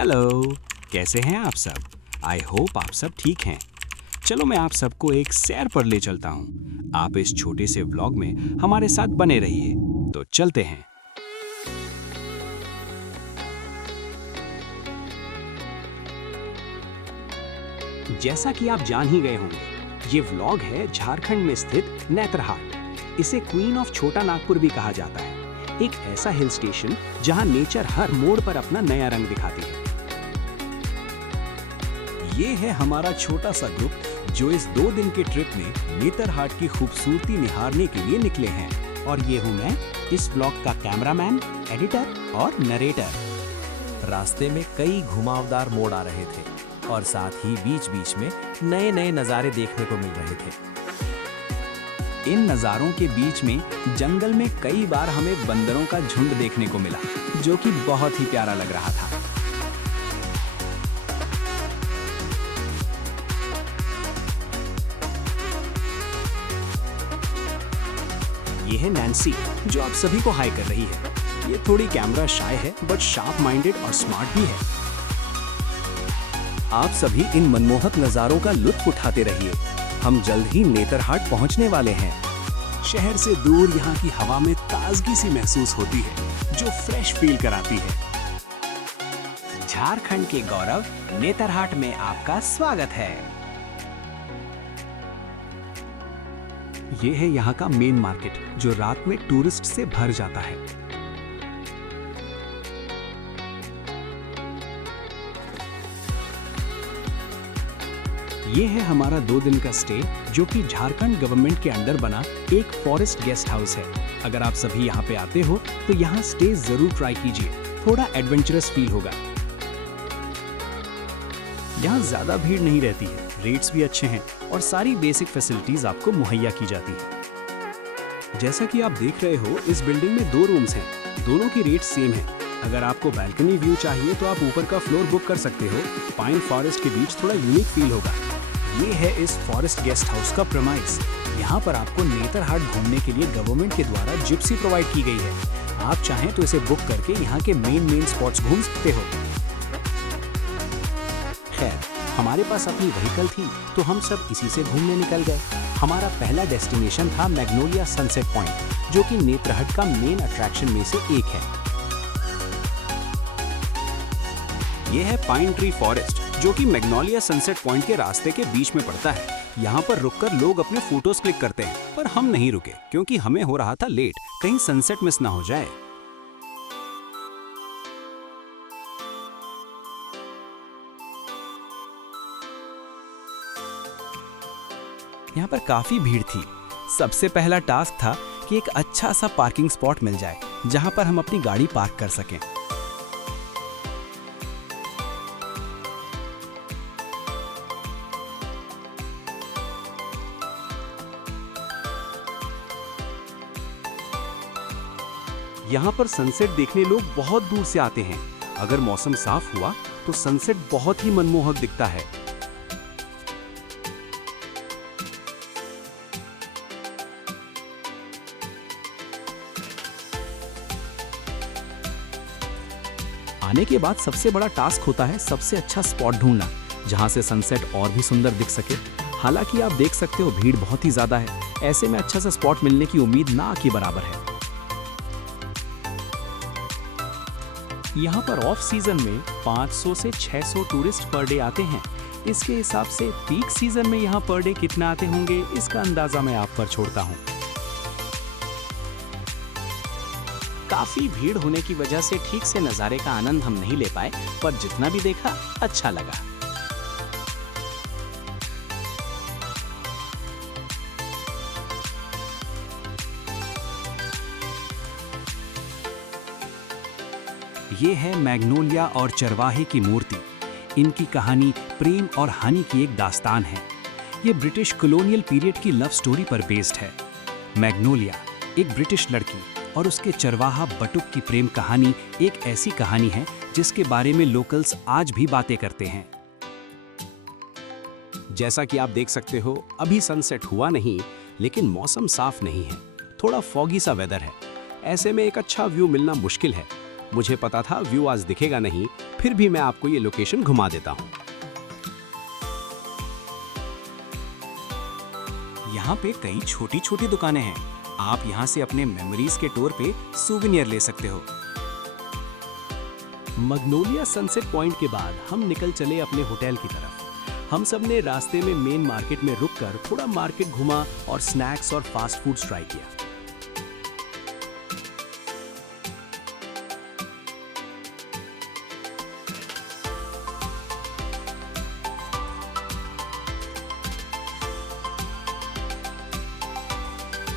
Hello, कैसे हैं आप सब? आई होप आप सब ठीक हैं। चलो मैं आप सबको एक सैर पर ले चलता हूँ। आप इस छोटे से व्लॉग में हमारे साथ बने रहिए। तो चलते हैं। जैसा कि आप जान ही गए होंगे, ये व्लॉग है झारखंड में स्थित नेतरहाट। इसे क्वीन ऑफ छोटा नागपुर भी कहा जाता है। एक ऐसा हिल स्टेशन जहां नेचर हर मोड़ पर अपना नया रंग दिखाती है। ये है हमारा छोटा सा ग्रुप जो इस 2 दिन के ट्रिप में नेतरहाट की खूबसूरती निहारने के लिए निकले हैं। और ये हूँ मैं, इस व्लॉग का कैमरामैन, एडिटर और नरेटर। रास्ते में कई घुमावदार मोड़ आ रहे थे और साथ ही बीच बीच में नए नए नज़ारे देखने को मिल रहे थे। इन नज़ारों के बीच में जंगल में कई बार हमें बंदरों का झुंड देखने को मिला, जो कि बहुत ही प्यारा लग रहा था। ये है नैन्सी, जो आप सभी को हाय कर रही है। ये थोड़ी कैमरा शाय है, बट शार्प माइंडेड और स्मार्ट भी है। आप सभी इन मनमोहक नज़ारों का लुत्फ उठाते रहिए। हम जल्द ही नेतरहाट पहुंचने वाले हैं। शहर से दूर यहाँ की हवा में ताजगी सी महसूस होती है, जो फ्रेश फील कराती है। झारखंड के गौरव नेतरहाट में आपका स्वागत है। ये है यहाँ का मेन मार्केट, जो रात में टूरिस्ट से भर जाता है। ये है हमारा 2 दिन का स्टे, जो कि झारखंड गवर्नमेंट के अंडर बना एक फॉरेस्ट गेस्ट हाउस है। अगर आप सभी यहाँ पे आते हो तो यहाँ स्टे जरूर ट्राई कीजिए, थोड़ा एडवेंचरस फील होगा। यहाँ ज्यादा भीड़ नहीं रहती है, रेट्स भी अच्छे हैं और सारी बेसिक फैसिलिटीज आपको मुहैया की जाती है। जैसा कि आप देख रहे हो, इस बिल्डिंग में 2 रूम्स हैं, दोनों की रेट सेम है। अगर आपको बालकनी व्यू चाहिए तो आप ऊपर का फ्लोर बुक कर सकते हो। पाइन फॉरेस्ट के बीच थोड़ा यूनिक फील होगा। ये है इस फॉरेस्ट गेस्ट हाउस का प्रमाइस। यहाँ पर आपको नेतरहाट घूमने के लिए गवर्नमेंट के द्वारा जिप्सी प्रोवाइड की गई है। आप चाहें तो इसे बुक करके यहाँ के मेन स्पॉट्स घूम सकते हो। खैर, हमारे पास अपनी व्हीकल थी तो हम सब इसी से घूमने निकल गए। हमारा पहला डेस्टिनेशन था मैग्नोलिया सनसेट पॉइंट, जो कि नेतरहाट का मेन अट्रैक्शन में से एक है। यह है पाइन ट्री फॉरेस्ट, जो कि मैग्नोलिया सनसेट पॉइंट के रास्ते के बीच में पड़ता है। यहाँ पर रुककर लोग अपने फोटोज क्लिक करते हैं, पर हम नहीं रुके क्योंकि हमें हो रहा था लेट, कहीं सनसेट मिस ना हो जाए। यहाँ पर काफी भीड़ थी। सबसे पहला टास्क था कि एक अच्छा सा पार्किंग स्पॉट मिल जाए, जहाँ पर हम अपनी गाड़ी पार्क कर सकें। यहाँ पर सनसेट देखने लोग बहुत दूर से आते हैं। अगर मौसम साफ हुआ तो सनसेट बहुत ही मनमोहक दिखता है। आने के बाद सबसे बड़ा टास्क होता है सबसे अच्छा स्पॉट ढूंढना, जहां से सनसेट और भी सुंदर दिख सके। हालांकि आप देख सकते हो भीड़ बहुत ही ज्यादा है, ऐसे में अच्छा सा स्पॉट मिलने की उम्मीद ना के बराबर है। यहाँ पर ऑफ सीजन में 500 से 600 टूरिस्ट पर डे आते हैं। इसके हिसाब से पीक सीजन में यहाँ पर डे कितना आते होंगे, इसका अंदाजा मैं आप पर छोड़ता हूँ। काफी भीड़ होने की वजह से ठीक से नज़ारे का आनंद हम नहीं ले पाए, पर जितना भी देखा अच्छा लगा। ये है मैग्नोलिया और चरवाहे की मूर्ति। इनकी कहानी प्रेम और हानि की एक दास्तान है। ये ब्रिटिश कॉलोनियल पीरियड की लव स्टोरी पर बेस्ड है। मैग्नोलिया एक ब्रिटिश लड़की और उसके चरवाहा बटुक की प्रेम कहानी एक ऐसी कहानी है जिसके बारे में लोकल्स आज भी बातें करते हैं। जैसा कि आप देख सकते हो, अभी सनसेट हुआ नहीं, लेकिन मौसम साफ नहीं है, थोड़ा फॉगी सा वेदर है। ऐसे में एक अच्छा व्यू मिलना मुश्किल है। मुझे पता था व्यू आज दिखेगा नहीं, फिर भी मैं आपको ये लोकेशन घुमा देता हूँ। यहाँ पे कई छोटी-छोटी दुकानें हैं। आप यहाँ से अपने मेमोरीज के टूर पे सूवेनियर ले सकते हो। मग्नोलिया सनसेट पॉइंट के बाद हम निकल चले अपने होटल की तरफ। हम सब ने रास्ते में मेन मार्केट में रुककर थोड़ा मार्केट घुमा और स्नैक्स और फास्ट फूड्स ट्राई किया।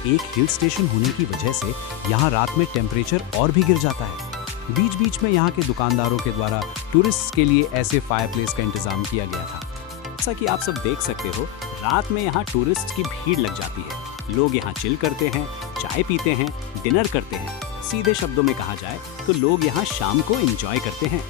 एक हिल स्टेशन होने की वजह से यहाँ रात में टेम्परेचर और भी गिर जाता है। बीच बीच में यहाँ के दुकानदारों के द्वारा टूरिस्ट्स के लिए ऐसे फायरप्लेस का इंतजाम किया गया था। जैसा कि आप सब देख सकते हो, रात में यहाँ टूरिस्ट की भीड़ लग जाती है। लोग यहाँ चिल करते हैं, चाय पीते हैं, डिनर करते हैं। सीधे शब्दों में कहा जाए तो लोग यहाँ शाम को एंजॉय करते हैं।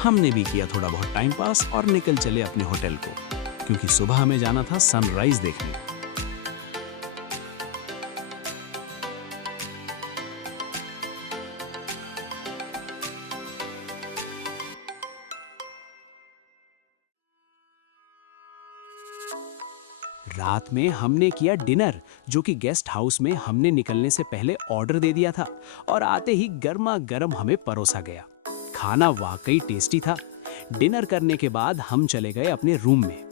हमने भी किया थोड़ा बहुत टाइम पास और निकल चले अपने होटल को, क्योंकि सुबह हमें जाना था सनराइज देखने। रात में हमने किया डिनर, जो कि गेस्ट हाउस में हमने निकलने से पहले ऑर्डर दे दिया था और आते ही गर्मा गर्म हमें परोसा गया। खाना वाकई टेस्टी था। डिनर करने के बाद हम चले गए अपने रूम में।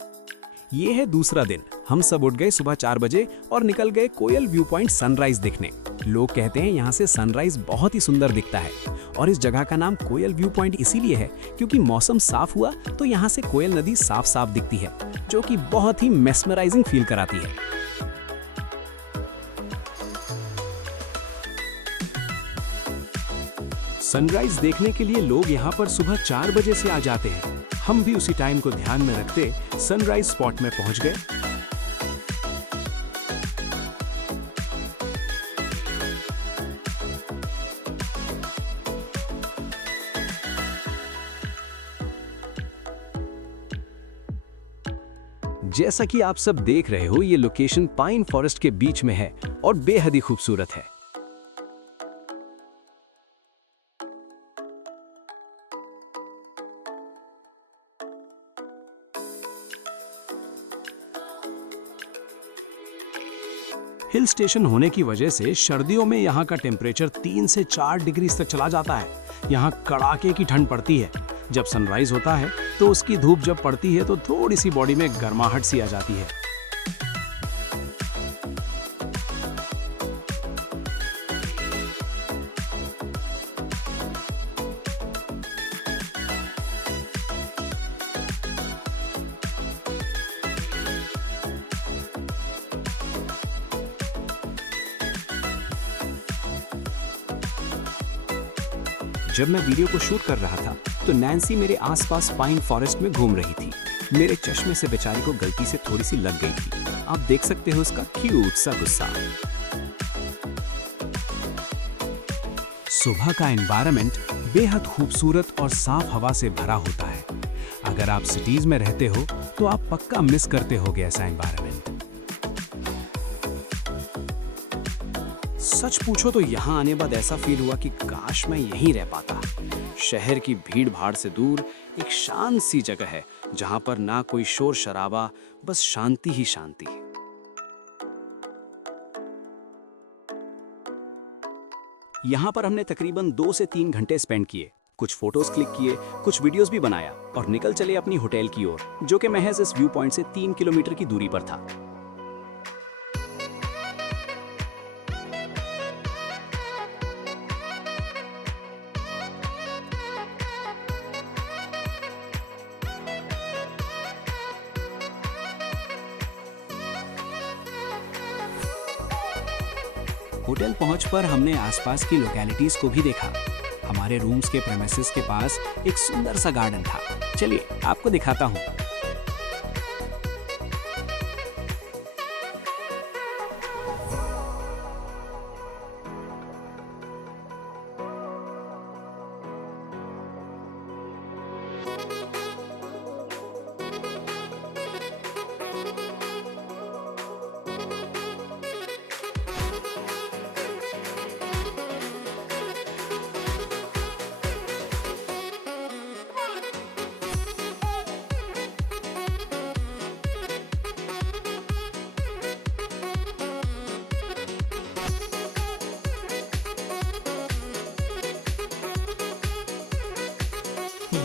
ये है दूसरा दिन। हम सब उठ गए सुबह 4 बजे और निकल गए कोयल व्यू पॉइंट सनराइज देखने। लोग कहते हैं यहाँ से सनराइज बहुत ही सुंदर दिखता है और इस जगह का नाम कोयल व्यू पॉइंट इसीलिए है क्योंकि मौसम साफ हुआ तो यहाँ से कोयल नदी साफ साफ दिखती है, जो कि बहुत ही मेस्मराइजिंग फील कराती है। सनराइज देखने के लिए लोग यहाँ पर सुबह 4 बजे से आ जाते हैं। हम भी उसी टाइम को ध्यान में रखते सनराइज स्पॉट में पहुंच गए। जैसा कि आप सब देख रहे हो, ये लोकेशन पाइन फॉरेस्ट के बीच में है और बेहद ही खूबसूरत है। हिल स्टेशन होने की वजह से सर्दियों में यहाँ का टेम्परेचर 3 से 4 डिग्री तक चला जाता है। यहाँ कड़ाके की ठंड पड़ती है। जब सनराइज होता है तो उसकी धूप जब पड़ती है तो थोड़ी सी बॉडी में गर्माहट सी आ जाती है। जब मैं वीडियो को शूट कर रहा था तो नैन्सी मेरे आसपास पाइन फॉरेस्ट में घूम रही थी। मेरे चश्मे से बेचारी को गलती से थोड़ी सी लग गई थी। आप देख सकते हो उसका क्यूट सा गुस्सा। सुबह का एनवायरनमेंट बेहद खूबसूरत और साफ हवा से भरा होता है। अगर आप सिटीज में रहते हो तो आप पक्का मिस करते होगे ऐसा एनवायरनमेंट। सच पूछो तो यहाँ आने बाद ऐसा फील हुआ कि काश मैं यहीं रह पाता। शहर की भीड़ भाड़ से दूर एक शांत सी जगह है जहाँ पर ना कोई शोर शराबा, बस शांति ही शांति। यहाँ पर हमने तकरीबन 2 से 3 घंटे स्पेंड किए। कुछ फोटोज क्लिक किए, कुछ वीडियोस भी बनाया और निकल चले अपनी होटल की ओर, जो कि महज इस व्यू पॉइंट से 3 किलोमीटर की दूरी पर था। होटल पहुंच पर हमने आसपास की लोकेलिटीज को भी देखा। हमारे रूम्स के प्रेमिसेस के पास एक सुंदर सा गार्डन था। चलिए आपको दिखाता हूं।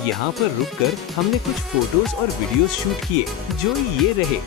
यहाँ पर रुककर हमने कुछ फोटोज और वीडियोस शूट किए जो ये रहे।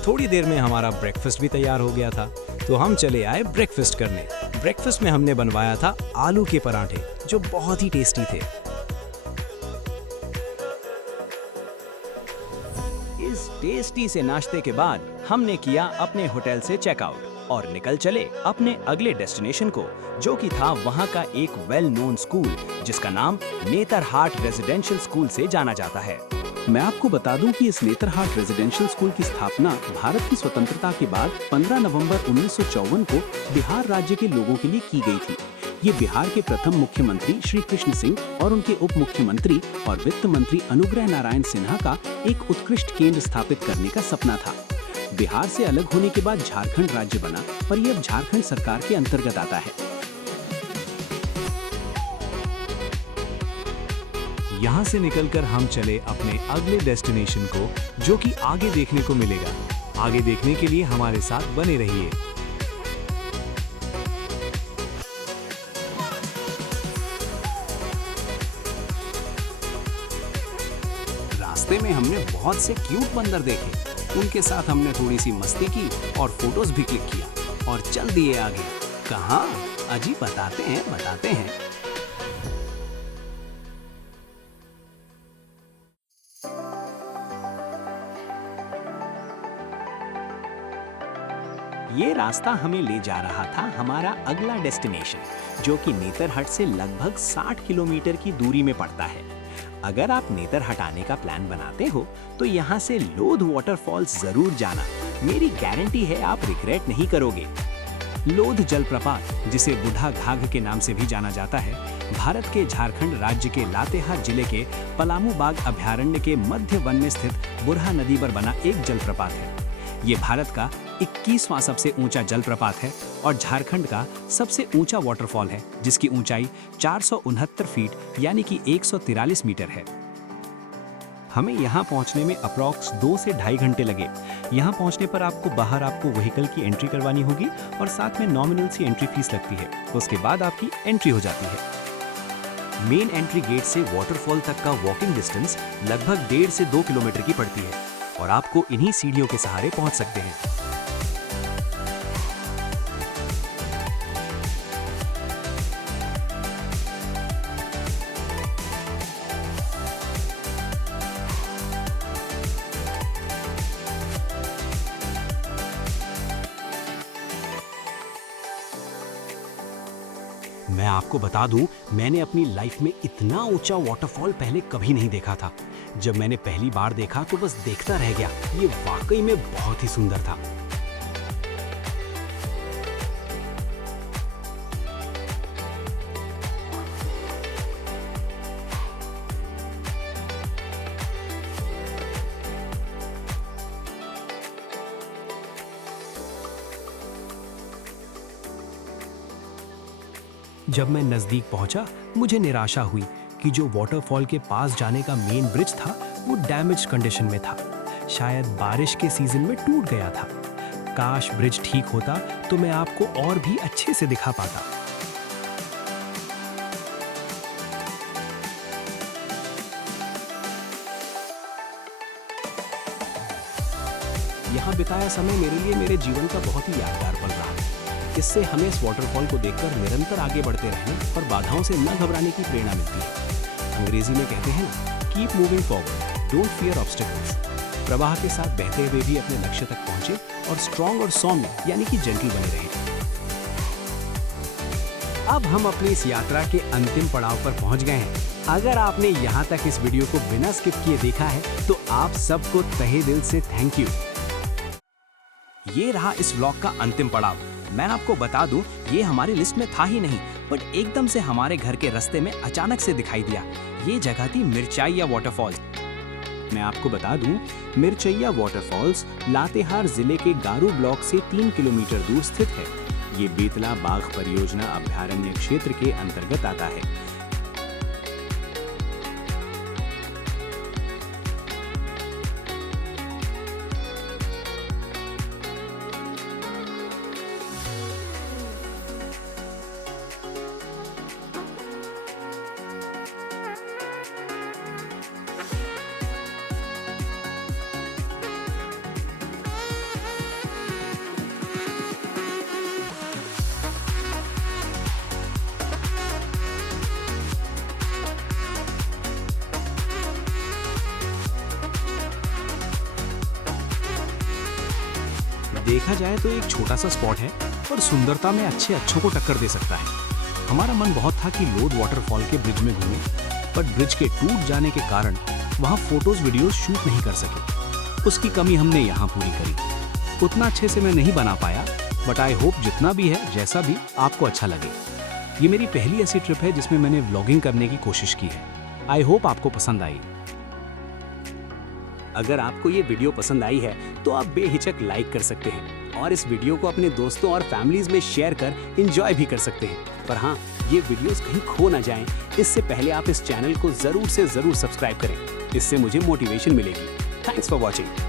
थोड़ी देर में हमारा ब्रेकफास्ट भी तैयार हो गया था, तो हम चले आए ब्रेकफास्ट करने। ब्रेकफास्ट में हमने बनवाया था आलू के पराठे, जो बहुत ही टेस्टी थे। इस टेस्टी से नाश्ते के बाद हमने किया अपने होटल से चेकआउट और निकल चले अपने अगले डेस्टिनेशन को, जो कि था वहां का एक वेल नोन स्कूल जिसका नाम नेतरहाट रेजिडेंशियल स्कूल से जाना जाता है। मैं आपको बता दूं कि इस नेतरहाट रेजिडेंशियल स्कूल की स्थापना भारत की स्वतंत्रता के बाद 15 नवंबर 1954 को बिहार राज्य के लोगों के लिए की गई थी। ये बिहार के प्रथम मुख्यमंत्री श्री कृष्ण सिंह और उनके उप मुख्यमंत्री और वित्त मंत्री अनुग्रह नारायण सिन्हा का एक उत्कृष्ट केंद्र स्थापित करने का सपना था। बिहार से अलग होने के बाद झारखंड राज्य बना, पर यह अब झारखंड सरकार के अंतर्गत आता है। यहाँ से निकलकर हम चले अपने अगले डेस्टिनेशन को, जो कि आगे देखने को मिलेगा। आगे देखने के लिए हमारे साथ बने रहिए। रास्ते में हमने बहुत से क्यूट बंदर देखे, उनके साथ हमने थोड़ी सी मस्ती की और फोटोज भी क्लिक किया और चल दिए आगे। कहाँ? अजी बताते हैं। ये रास्ता हमें ले जा रहा था हमारा अगला डेस्टिनेशन, जो कि नेतरहट से लगभग 60 किलोमीटर की दूरी में पड़ता है। अगर आप नेतरहट आने का प्लान बनाते हो तो यहाँ से लोध वाटरफॉल्स जरूर जाना। मेरी गारंटी है आप रिग्रेट नहीं करोगे। लोध जलप्रपात, जिसे बुढ़ा घाघ के नाम से भी जाना जाता है, भारत के झारखंड राज्य के लातेहार जिले के पलामू बाग अभयारण्य के मध्य वन में स्थित बुरहा नदी पर बना एक जलप्रपात है। ये भारत का 21वां सबसे ऊंचा जलप्रपात है और झारखंड का सबसे ऊंचा वाटरफॉल है, जिसकी ऊंचाई 469 फीट यानी कि 143 मीटर है। हमें यहाँ पहुँचने में अप्रॉक्स 2 से ढाई घंटे लगे। यहाँ पहुँचने पर आपको व्हीकल की एंट्री करवानी होगी और साथ में नॉमिनल सी एंट्री फीस लगती है। उसके बाद आपकी एंट्री हो जाती है। मेन एंट्री गेट से वाटरफॉल तक का वॉकिंग डिस्टेंस लगभग 1.5 से 2 किलोमीटर की पड़ती है और आपको इन्हीं सीढ़ियों के सहारे पहुँच सकते हैं। मैं आपको बता दूं, मैंने अपनी लाइफ में इतना ऊंचा वाटरफॉल पहले कभी नहीं देखा था। जब मैंने पहली बार देखा तो बस देखता रह गया। ये वाकई में बहुत ही सुंदर था। जब मैं नजदीक पहुंचा, मुझे निराशा हुई कि जो वाटरफॉल के पास जाने का मेन ब्रिज था वो डैमेज कंडीशन में था। शायद बारिश के सीजन में टूट गया था। काश ब्रिज ठीक होता तो मैं आपको और भी अच्छे से दिखा पाता। यहाँ बिताया समय मेरे लिए मेरे जीवन का बहुत ही यादगार पल रहा। इससे हमें इस वाटरफॉल को देखकर निरंतर आगे बढ़ते रहने और बाधाओं से न घबराने की प्रेरणा मिलती है। अंग्रेजी में कहते हैं ना, keep moving forward, don't fear obstacles. प्रवाह के साथ बहते हुए भी अपने लक्ष्य तक पहुंचे और स्ट्रॉन्ग और सौम्य यानी कि जेंटल बने रहे। अब हम अपनी इस यात्रा के अंतिम पड़ाव पर पहुंच गए हैं। अगर आपने यहाँ तक इस वीडियो को बिना स्किप किए देखा है तो आप सबको तहे दिल से थैंक यू। ये रहा इस व्लॉग का अंतिम पड़ाव। मैं आपको बता दूं, ये हमारी लिस्ट में था ही नहीं, बट एकदम से हमारे घर के रास्ते में अचानक से दिखाई दिया। ये जगह थी मिर्चाइया वाटरफॉल्स। मैं आपको बता दूं, मिर्चैया वाटरफॉल्स लातेहार जिले के गारू ब्लॉक से 3 किलोमीटर दूर स्थित है। ये बेतला बाघ परियोजना अभयारण्य क्षेत्र के अंतर्गत आता है। देखा जाए तो एक छोटा सा स्पॉट है, पर सुंदरता में अच्छों को टक्कर दे सकता है। हमारा मन बहुत था कि लोड वाटरफॉल के ब्रिज में घूमें, पर ब्रिज के टूट जाने के कारण वहाँ फोटोज वीडियोस शूट नहीं कर सके। उसकी कमी हमने यहाँ पूरी करी। उतना अच्छे से मैं नहीं बना पाया, बट आई होप जितना भी है, जैसा भी, आपको अच्छा लगे। ये मेरी पहली ऐसी ट्रिप है जिसमें मैंने व्लॉगिंग करने की कोशिश की है। आई होप आपको पसंद आई। अगर आपको ये वीडियो पसंद आई है तो आप बेहिचक लाइक कर सकते हैं और इस वीडियो को अपने दोस्तों और फैमिलीज में शेयर कर एंजॉय भी कर सकते हैं। पर हाँ, ये वीडियोस कहीं खो ना जाएं, इससे पहले आप इस चैनल को जरूर से जरूर सब्सक्राइब करें। इससे मुझे मोटिवेशन मिलेगी। Thanks for watching.